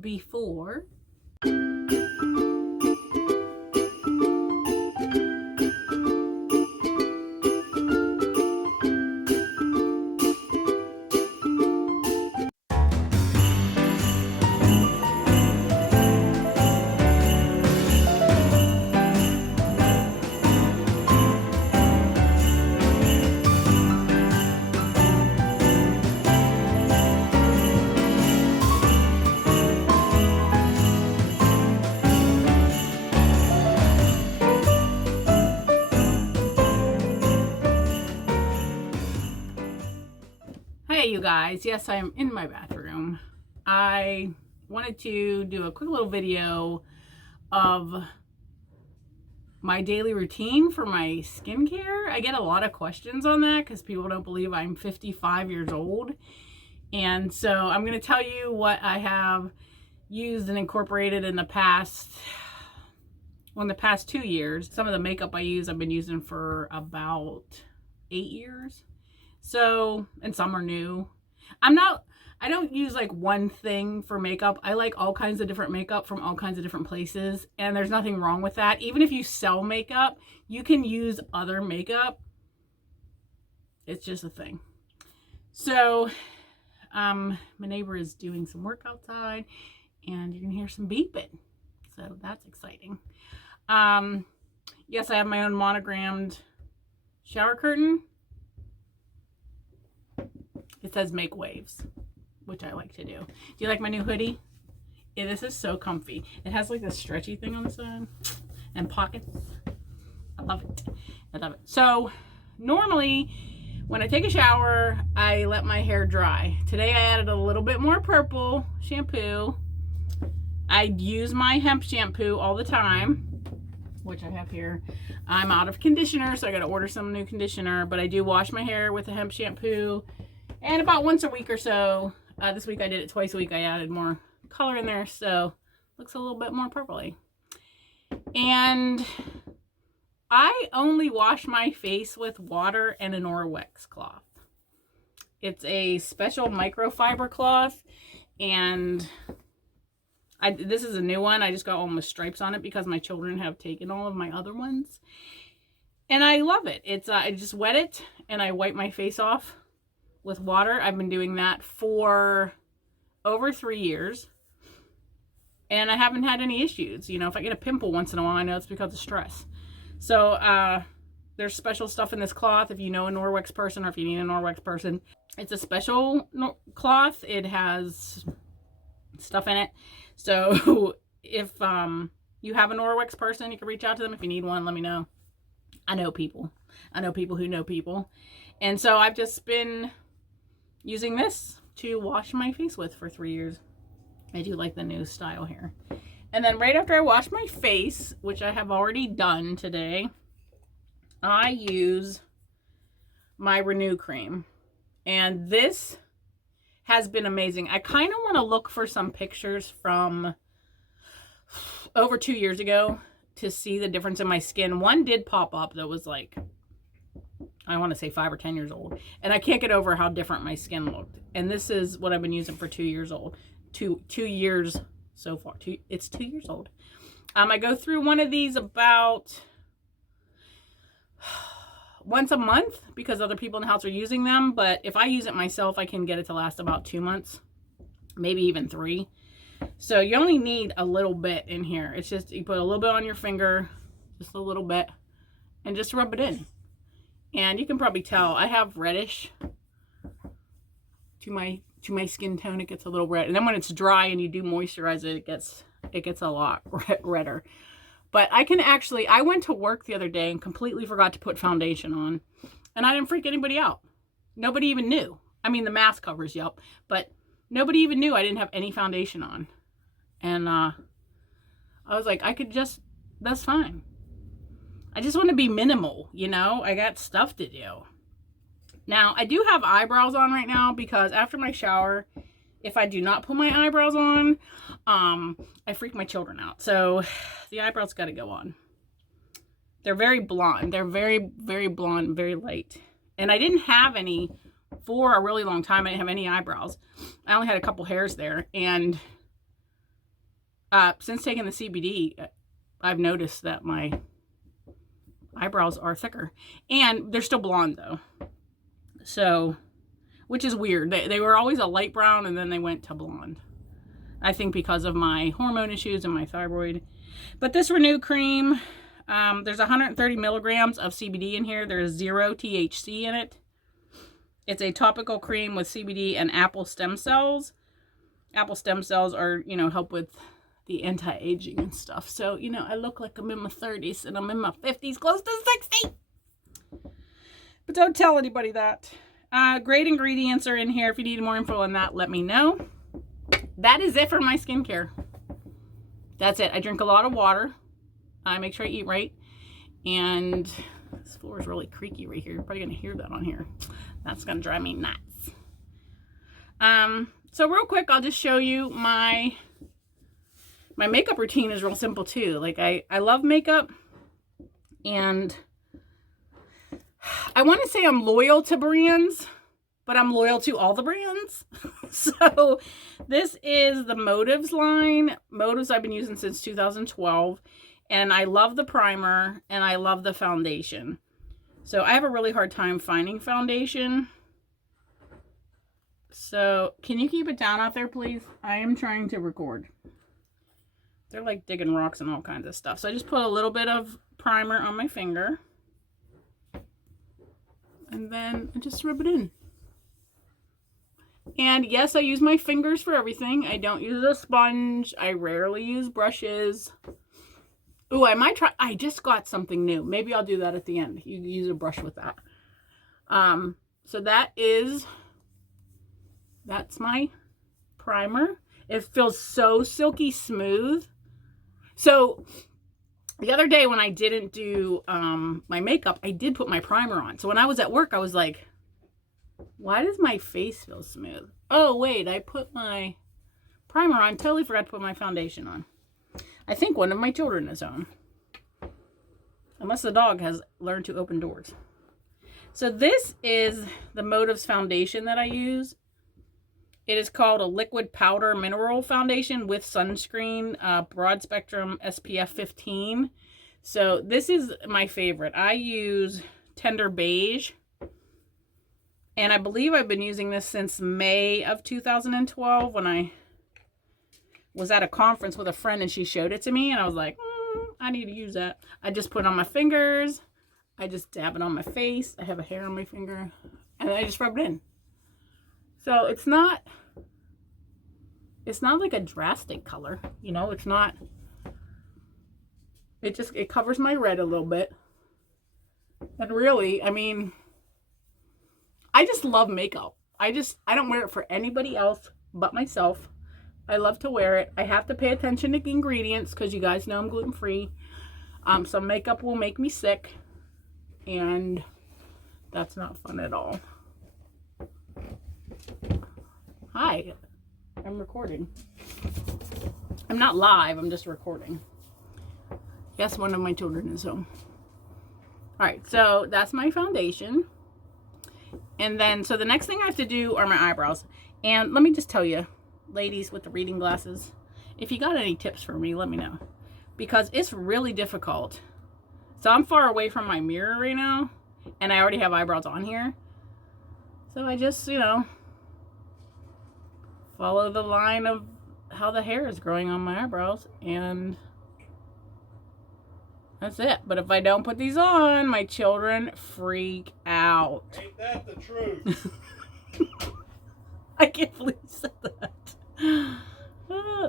before. Hey you guys, yes, I am in my bathroom. I wanted to do a quick little video of my daily routine for my skincare. I get a lot of questions on that because people don't believe I'm 55 years old. And so I'm going to tell you what I have used and incorporated in the past 2 years. Some of the makeup I use I've been using for about 8 years. So, and some are new. I don't use like one thing for makeup. I like all kinds of different makeup from all kinds of different places. And there's nothing wrong with that. Even if you sell makeup, you can use other makeup. It's just a thing. So, my neighbor is doing some work outside and you can hear some beeping. So that's exciting. Yes, I have my own monogrammed shower curtain. It says make waves, which I like to do. Do you like my new hoodie? Yeah, this is so comfy. It has like this stretchy thing on the side and pockets. I love it. I love it. So normally when I take a shower, I let my hair dry. Today I added a little bit more purple shampoo. I use my hemp shampoo all the time, which I have here. I'm out of conditioner, so I got to order some new conditioner, but I do wash my hair with the hemp shampoo. And about once a week or so, this week I did it twice a week. I added more color in there, so looks a little bit more purpley. And I only wash my face with water and an Norwex cloth. It's a special microfiber cloth, and this is a new one. I just got all the stripes on it because my children have taken all of my other ones. And I love it. It's I just wet it and I wipe my face off with water. I've been doing that for over 3 years. And I haven't had any issues. You know, if I get a pimple once in a while, I know it's because of stress. So there's special stuff in this cloth if you know a Norwex person or if you need a Norwex person. It's a special cloth. It has stuff in it. So if you have a Norwex person, you can reach out to them. If you need one, let me know. I know people. I know people who know people. And so I've just been using this to wash my face with for 3 years. I do like the new style here. And then right after I wash my face, which I have already done today, I use my Renew cream. And this has been amazing. I kind of want to look for some pictures from over 2 years ago to see the difference in my skin. One did pop up that was like, I want to say 5 or 10 years old. And I can't get over how different my skin looked. And this is what I've been using for 2 years old. Two years so far. It's 2 years old. I go through one of these about once a month because other people in the house are using them. But if I use it myself, I can get it to last about 2 months, maybe even 3. So you only need a little bit in here. It's just, you put a little bit on your finger, just a little bit, and just rub it in. And you can probably tell I have reddish to my skin tone. It gets a little red. And then when it's dry and you do moisturize it, it gets a lot redder. But I went to work the other day and completely forgot to put foundation on. And I didn't freak anybody out. Nobody even knew. I mean, the mask covers, yep. But nobody even knew I didn't have any foundation on. And I was like, that's fine. I just want to be minimal, you know? I got stuff to do. Now, I do have eyebrows on right now because after my shower, if I do not put my eyebrows on, I freak my children out. So the eyebrows got to go on. They're very blonde. They're very, very blonde, very light. And I didn't have any for a really long time. I didn't have any eyebrows. I only had a couple hairs there. And Since taking the CBD, I've noticed that my eyebrows are thicker. And they're still blonde, though. So, which is weird. They were always a light brown, and then they went to blonde. I think because of my hormone issues and my thyroid. But this Renew cream, there's 130 milligrams of CBD in here. There's 0 THC in it. It's a topical cream with CBD and apple stem cells. Apple stem cells are, you know, help with the anti-aging and stuff. So, you know, I look like I'm in my 30s and I'm in my 50s, close to 60. But don't tell anybody that. Great ingredients are in here. If you need more info on that, let me know. That is it for my skincare. That's it. I drink a lot of water. I make sure I eat right. And this floor is really creaky right here. You're probably going to hear that on here. That's going to drive me nuts. So real quick, I'll just show you my makeup routine is real simple too. Like I love makeup, and I want to say I'm loyal to brands, but I'm loyal to all the brands. So this is the Motives line. Motives I've been using since 2012. And I love the primer and I love the foundation. So I have a really hard time finding foundation. So can you keep it down out there, please? I am trying to record. They're like digging rocks and all kinds of stuff. So I just put a little bit of primer on my finger. And then I just rub it in. And yes, I use my fingers for everything. I don't use a sponge. I rarely use brushes. Ooh, I might try. I just got something new. Maybe I'll do that at the end. You use a brush with that. So that's my primer. It feels so silky smooth. So the other day when I didn't do my makeup, I did put my primer on. So when I was at work, I was like, why does my face feel smooth? Oh, wait, I put my primer on. Totally forgot to put my foundation on. I think one of my children is home. Unless the dog has learned to open doors. So this is the Motives foundation that I use. It is called a liquid powder mineral foundation with sunscreen, broad spectrum SPF 15. So this is my favorite. I use Tender Beige. And I believe I've been using this since May of 2012 when I was at a conference with a friend and she showed it to me. And I was like, I need to use that. I just put it on my fingers. I just dab it on my face. I have a hair on my finger. And I just rub it in. So it's not like a drastic color. You know, it's not. It covers my red a little bit. And really, I mean, I just love makeup. I don't wear it for anybody else but myself. I love to wear it. I have to pay attention to the ingredients because you guys know I'm gluten-free. Some makeup will make me sick. And that's not fun at all. Hi. I'm recording. I'm not live. I'm just recording. Yes, one of my children is home. Alright, so that's my foundation. And then, so the next thing I have to do are my eyebrows. And let me just tell you, ladies with the reading glasses, if you got any tips for me, let me know. Because it's really difficult. So I'm far away from my mirror right now. And I already have eyebrows on here. So I just, you know, follow the line of how the hair is growing on my eyebrows. And that's it. But if I don't put these on, my children freak out. Ain't that the truth? I can't believe you said that.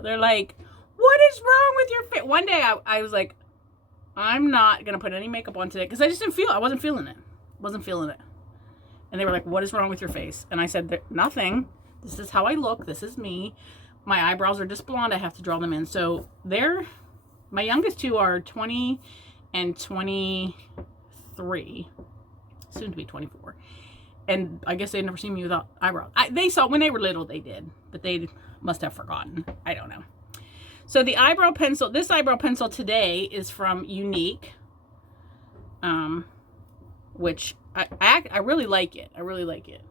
They're like, what is wrong with your face? One day I was like, I'm not going to put any makeup on today. Because I just didn't feel it. I wasn't feeling it. And they were like, what is wrong with your face? And I said, nothing. This is how I look. This is me. My eyebrows are just blonde. I have to draw them in. So my youngest two are 20 and 23. Soon to be 24. And I guess they'd never seen me without eyebrows. They saw when they were little, they did. But they must have forgotten. I don't know. So the eyebrow pencil, this eyebrow pencil today is from Unique. Which I really like it. I really like it.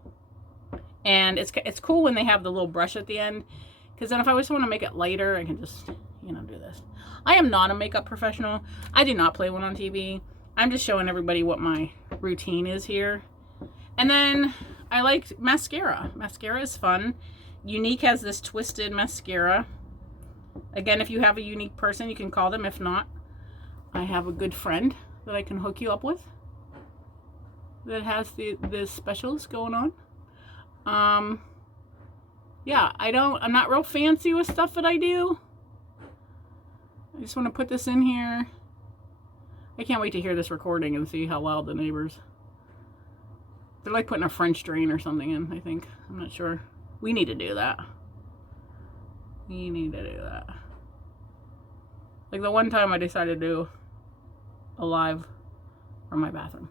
And it's cool when they have the little brush at the end. Because then if I just want to make it lighter, I can just do this. I am not a makeup professional. I do not play one on TV. I'm just showing everybody what my routine is here. And then I like mascara. Mascara is fun. Unique has this twisted mascara. Again, if you have a Unique person, you can call them. If not, I have a good friend that I can hook you up with that has the specials going on. Yeah, I'm not real fancy with stuff that I do. I just want to put this in here. I can't wait to hear this recording and see how loud the neighbors. They're like putting a French drain or something in, I think. I'm not sure. We need to do that. We need to do that. Like the one time I decided to do a live from my bathroom.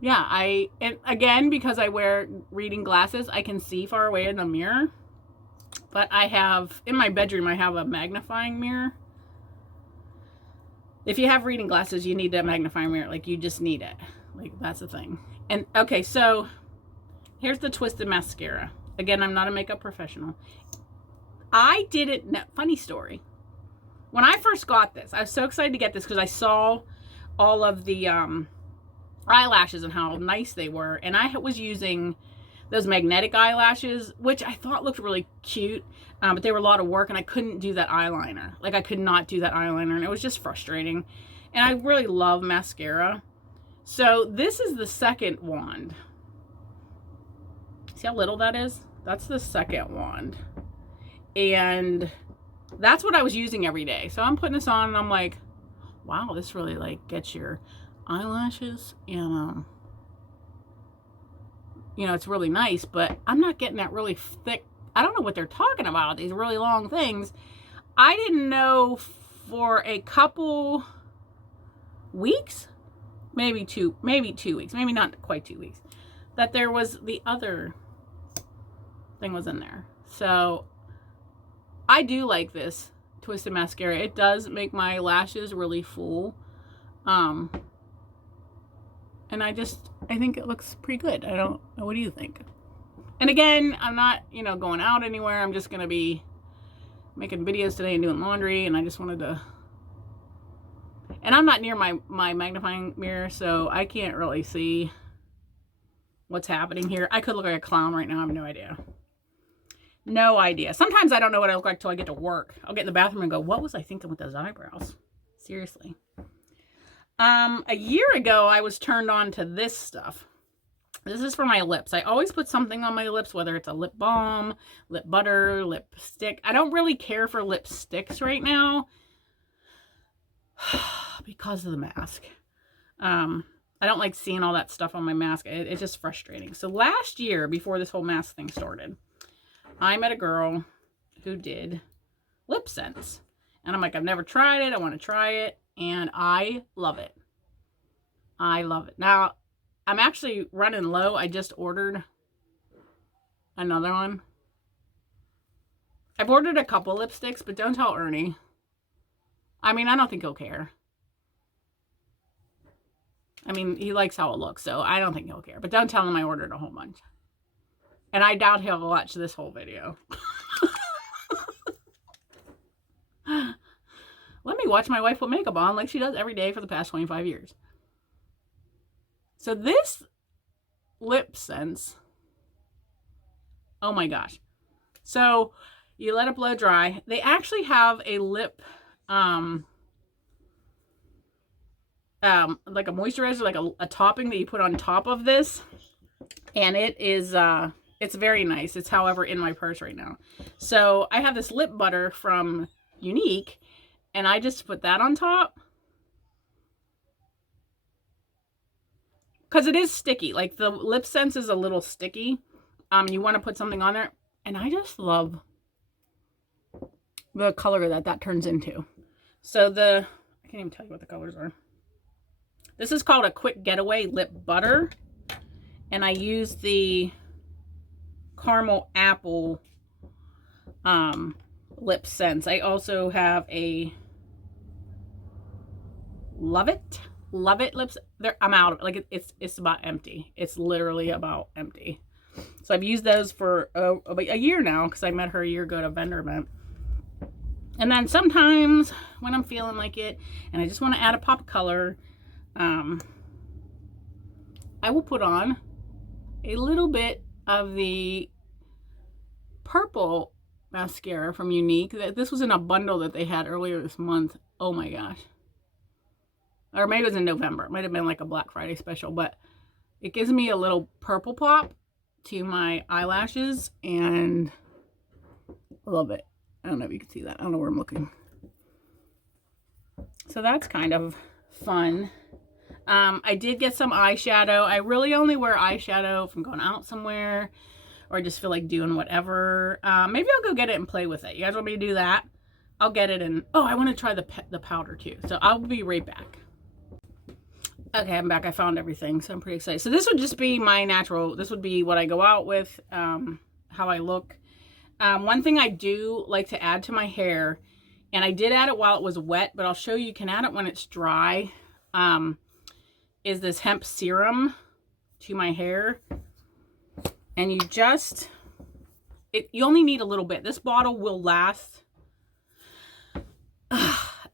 Yeah, and again, because I wear reading glasses, I can see far away in the mirror. But in my bedroom, I have a magnifying mirror. If you have reading glasses, you need a magnifying mirror. Like, you just need it. Like, that's the thing. And, okay, so here's the twisted mascara. Again, I'm not a makeup professional. I didn't know, funny story. When I first got this, I was so excited to get this because I saw all of the eyelashes and how nice they were. And I was using those magnetic eyelashes, which I thought looked really cute, but they were a lot of work and I couldn't do that eyeliner. Like, I could not do that eyeliner and it was just frustrating. And I really love mascara. So this is the second wand. See how little that is? That's the second wand. And that's what I was using every day. So I'm putting this on and I'm like, wow, this really like gets your eyelashes and it's really nice, but I'm not getting that really thick. I don't know what they're talking about, these really long things. I didn't know for a couple weeks, maybe two weeks, maybe not quite 2 weeks, that there was the other thing was in there. So I do like this twisted mascara. It does make my lashes really full. And I think it looks pretty good. I don't know. What do you think? And again, I'm not, going out anywhere. I'm just going to be making videos today and doing laundry. And I just wanted to, and I'm not near my magnifying mirror, so I can't really see what's happening here. I could look like a clown right now. I have no idea. No idea. Sometimes I don't know what I look like till I get to work. I'll get in the bathroom and go, what was I thinking with those eyebrows? Seriously. A year ago, I was turned on to this stuff. This is for my lips. I always put something on my lips, whether it's a lip balm, lip butter, lipstick. I don't really care for lipsticks right now because of the mask. I don't like seeing all that stuff on my mask. It's just frustrating. So last year, before this whole mask thing started, I met a girl who did lip scents. And I'm like, I've never tried it. I want to try it. And I love it. I love it. Now, I'm actually running low. I just ordered another one. I've ordered a couple lipsticks, but don't tell Ernie. I mean, I don't think he'll care. I mean, he likes how it looks, so I don't think he'll care. But don't tell him I ordered a whole bunch. And I doubt he'll watch this whole video. Let me watch my wife put makeup on like she does every day for the past 25 years. So this lip sense, oh my gosh. So you let it blow dry. They actually have a lip, like a moisturizer, like a topping that you put on top of this. And it is, it's very nice. It's, however, in my purse right now. So I have this lip butter from Unique. And I just put that on top. Because it is sticky. Like, the lip sense is a little sticky. You want to put something on there. And I just love the color that turns into. So I can't even tell you what the colors are. This is called a Quick Getaway Lip Butter. And I use the Caramel Apple lip sense. I also have a Love It lips. I'm out of it. Like, it's about empty. It's literally about empty. So I've used those for a year now because I met her a year ago at a vendor event. And then sometimes when I'm feeling like it and I just want to add a pop of color, I will put on a little bit of the purple mascara from Unique. This was in a bundle that they had earlier this month. Oh my gosh. Or maybe it was in November. It might have been like a Black Friday special, but it gives me a little purple pop to my eyelashes, and I love it. I don't know if you can see that. I don't know where I'm looking. So that's kind of fun. I did get some eyeshadow. I really only wear eyeshadow if I'm going out somewhere or I just feel like doing whatever. Maybe I'll go get it and play with it. You guys want me to do that? I'll get it and, oh, I want to try the powder too. So I'll be right back. Okay, I'm back. I found everything, so I'm pretty excited. So this would just be my natural, this would be what I go out with, how I look. One thing I do like to add to my hair, and I did add it while it was wet, but I'll show you can add it when it's dry, is this hemp serum to my hair. And you just, you only need a little bit. This bottle will last,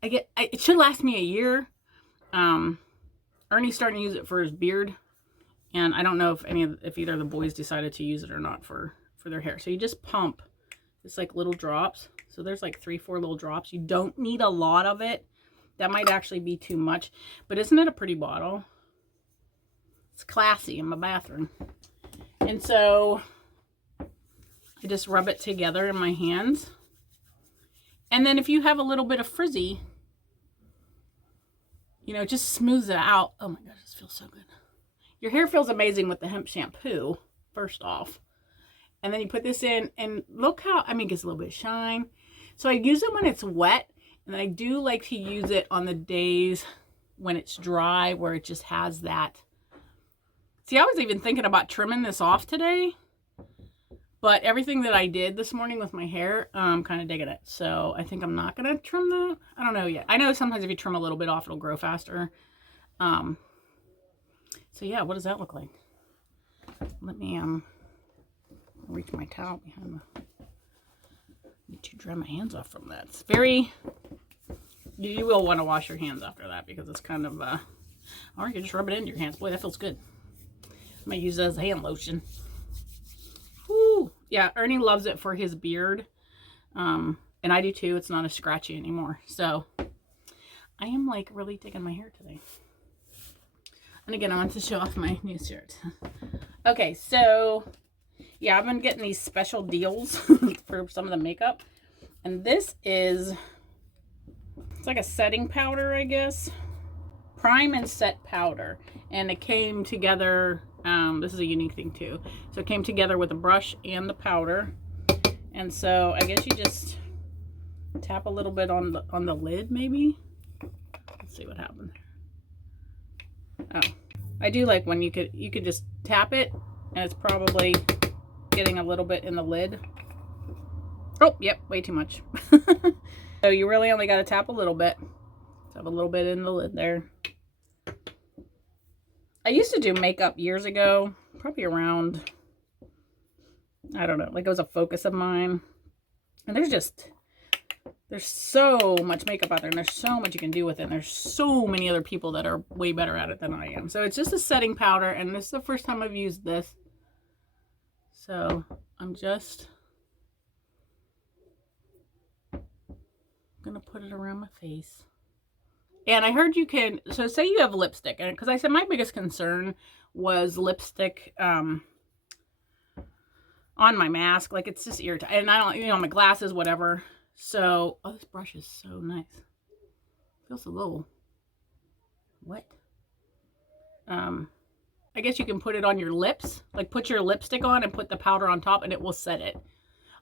it should last me a year. Ernie's starting to use it for his beard, and I don't know if either of the boys decided to use it or not for their hair. So you just pump. It's like little drops. So there's like 3-4 little drops. You don't need a lot of it. That might actually be too much, but isn't it a pretty bottle? It's classy in my bathroom. And so I just rub it together in my hands. And then if you have a little bit of frizzy, you know, it just smooths it out. Oh my gosh, this feels so good. Your hair feels amazing with the hemp shampoo, first off. And then you put this in, and look how, I mean, it gets a little bit of shine. So I use it when it's wet, and I do like to use it on the days when it's dry, where it just has that. See, I was even thinking about trimming this off today, but everything that I did this morning with my hair, I'm kind of digging it. So I think I'm not going to trim that. I don't know yet. I know sometimes if you trim a little bit off, it'll grow faster. So yeah, what does that look like? Let me reach my towel behind the, need to dry my hands off from that. It's very, you will want to wash your hands after that because it's kind of, or you can just rub it into your hands. Boy, that feels good. I might use it as hand lotion. Woo! Yeah, Ernie loves it for his beard. And I do too. It's not as scratchy anymore. So I am like really digging my hair today. And again, I want to show off my new shirt. Okay, so yeah, I've been getting these special deals for some of the makeup. And this is, it's like a setting powder, I guess. Prime and set powder. And it came together, this is a Unique thing too. So it came together with the brush and the powder. And so I guess you just tap a little bit on the lid maybe. Let's see what happens. Oh, I do like when you could just tap it and it's probably getting a little bit in the lid. Oh, yep, way too much. So you really only got to tap a little bit. So have a little bit in the lid there. I used to do makeup years ago, probably around, I don't know, like it was a focus of mine. And there's so much makeup out there, and there's so much you can do with it. And there's so many other people that are way better at it than I am. So it's just a setting powder, and this is the first time I've used this. So I'm just gonna put it around my face. And I heard you can, so say you have lipstick, and because I said my biggest concern was lipstick on my mask. Like it's just irritating. And I don't, you know, my glasses, whatever. So, oh, this brush is so nice. Feels a little wet. I guess you can put it on your lips. Like put your lipstick on and put the powder on top and it will set it.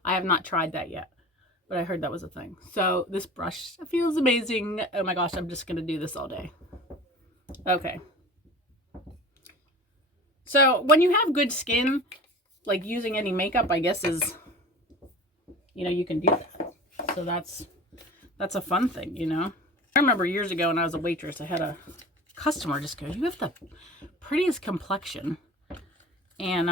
I have not tried that yet, but I heard that was a thing. So this brush feels amazing. Oh my gosh, I'm just going to do this all day. Okay. So when you have good skin, like using any makeup, I guess is, you know, you can do that. So that's a fun thing, you know. I remember years ago when I was a waitress, I had a customer just go, "You have the prettiest complexion." And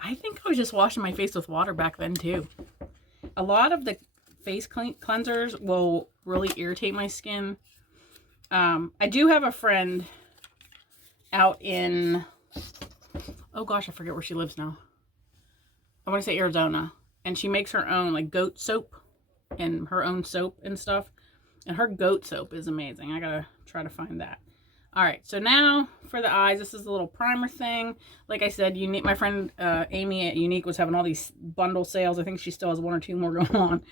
I think I was just washing my face with water back then too. a lot of the face cleansers will really irritate my skin. I do have a friend out in, oh gosh, I forget where she lives now. I want to say Arizona. And she makes her own like goat soap and her own soap and stuff. And her goat soap is amazing. I gotta try to find that. All right, so now for the eyes, this is a little primer thing. Like I said, my friend Amy at Unique was having all these bundle sales. I think she still has 1 or 2 more going on.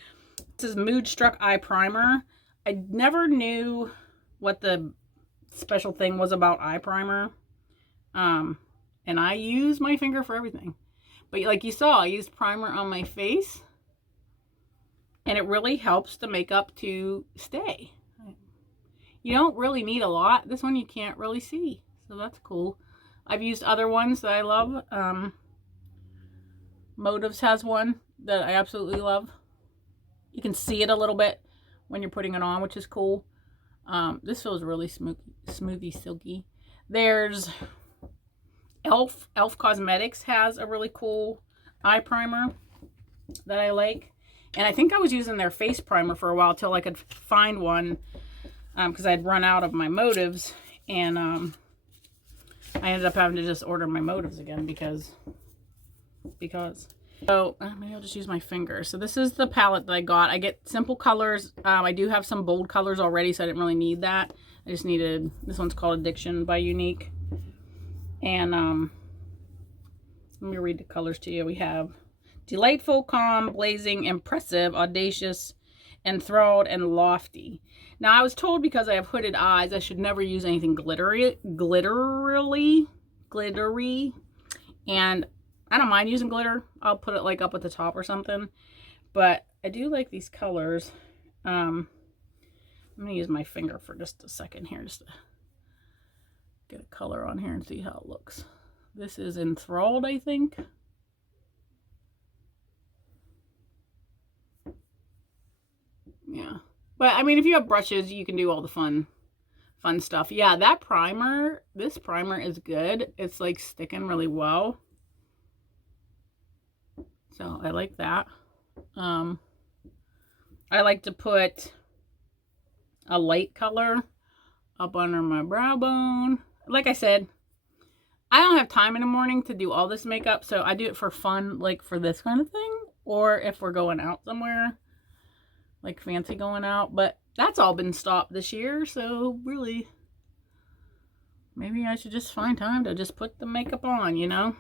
This is Moodstruck Eye Primer. I never knew what the special thing was about eye primer. And I use my finger for everything. But like you saw, I used primer on my face. And it really helps the makeup to stay. You don't really need a lot. This one you can't really see. So that's cool. I've used other ones that I love. Motives has one that I absolutely love. You can see it a little bit when you're putting it on, which is cool. This feels really smoothie, silky. There's Elf Cosmetics has a really cool eye primer that I like. And I think I was using their face primer for a while till I could find one, because I'd run out of my Motives, and I ended up having to just order my Motives again because. So maybe I'll just use my finger. So this is the palette that I got. I get simple colors. I do have some bold colors already, so I didn't really need that. I just needed, this one's called Addiction by Unique. And let me read the colors to you. We have Delightful, Calm, Blazing, Impressive, Audacious, Enthralled, and Lofty. Now, I was told because I have hooded eyes, I should never use anything glittery. And I don't mind using glitter. I'll put it like up at the top or something. But I do like these colors. I'm going to use my finger for just a second here, just to get a color on here and see how it looks. This is Enthralled, I think. Yeah. But, I mean, if you have brushes, you can do all the fun stuff. Yeah, that primer, this primer is good. It's, like, sticking really well. So, I like that. I like to put a light color up under my brow bone. Like I said, I don't have time in the morning to do all this makeup, so I do it for fun, like for this kind of thing. Or if we're going out somewhere. Like fancy going out, but that's all been stopped this year, so really maybe I should just find time to just put the makeup on, you know.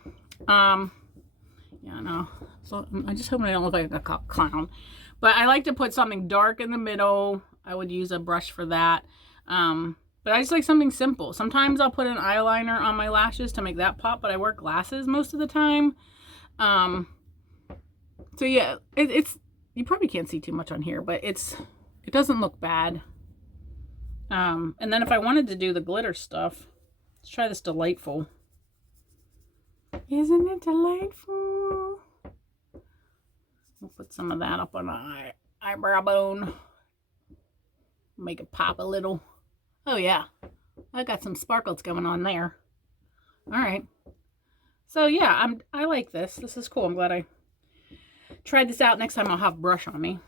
Yeah, no, so I just hope I don't look like a clown, but I like to put something dark in the middle. I would use a brush for that, but I just like something simple. Sometimes I'll put an eyeliner on my lashes to make that pop, but I wear glasses most of the time. So yeah, it's you probably can't see too much on here, but it doesn't look bad. And then if I wanted to do the glitter stuff, let's try this Delightful. Isn't it delightful? We'll put some of that up on my eyebrow bone. Make it pop a little. Oh yeah, I got some sparkles going on there. All right. So yeah, I like this. This is cool. I'm glad I tried this out. Next time I'll have a brush on me.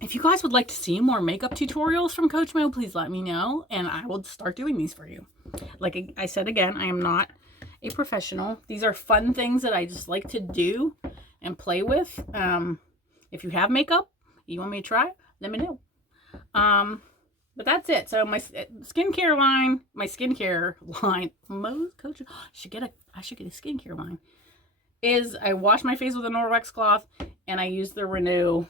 If you guys would like to see more makeup tutorials from Coach Mo, please let me know and I will start doing these for you. Like I said again, I am not a professional. These are fun things that I just like to do and play with. If you have makeup you want me to try, let me know. But that's it. So my skincare line, Mo's Coach, I should get a skincare line. Is I wash my face with a Norwex cloth and I use the Renew.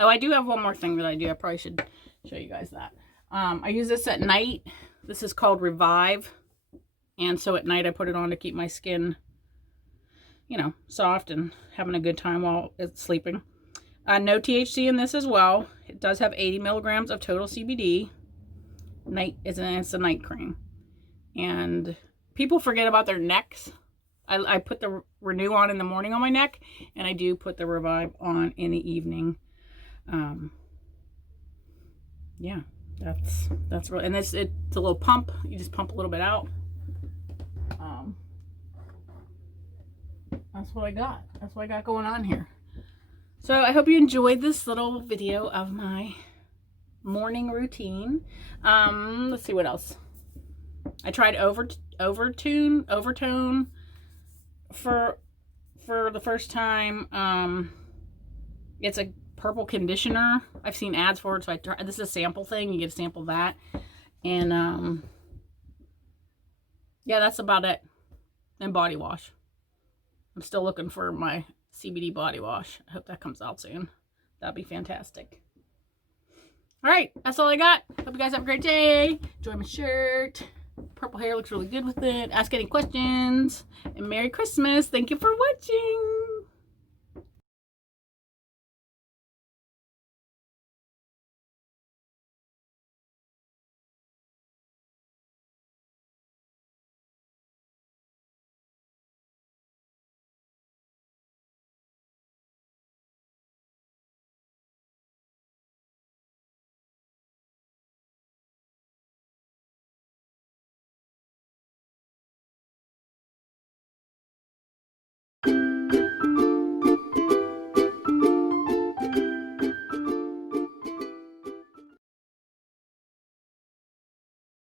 Oh, I do have one more thing that I do. I probably should show you guys that. I use this at night. This is called Revive. And so at night I put it on to keep my skin, you know, soft and having a good time while it's sleeping. No THC in this as well. It does have 80 milligrams of total CBD. It's a night cream. And people forget about their necks. I put the Renew on in the morning on my neck, and I do put the Revive on in the evening. Yeah, that's really, and it's a little pump. You just pump a little bit out. That's what I got. That's what I got going on here. So I hope you enjoyed this little video of my morning routine. Let's see what else. I tried overtone for the first time. It's a purple conditioner. I've seen ads for it, so I tried. This is a sample thing. You get to sample that, and yeah, that's about it. And body wash. I'm still looking for my CBD body wash. I hope that comes out soon. That'd be fantastic. All right, that's all I got. Hope you guys have a great day. Enjoy my shirt. Purple hair looks really good with it. Ask any questions. And Merry Christmas. Thank you for watching.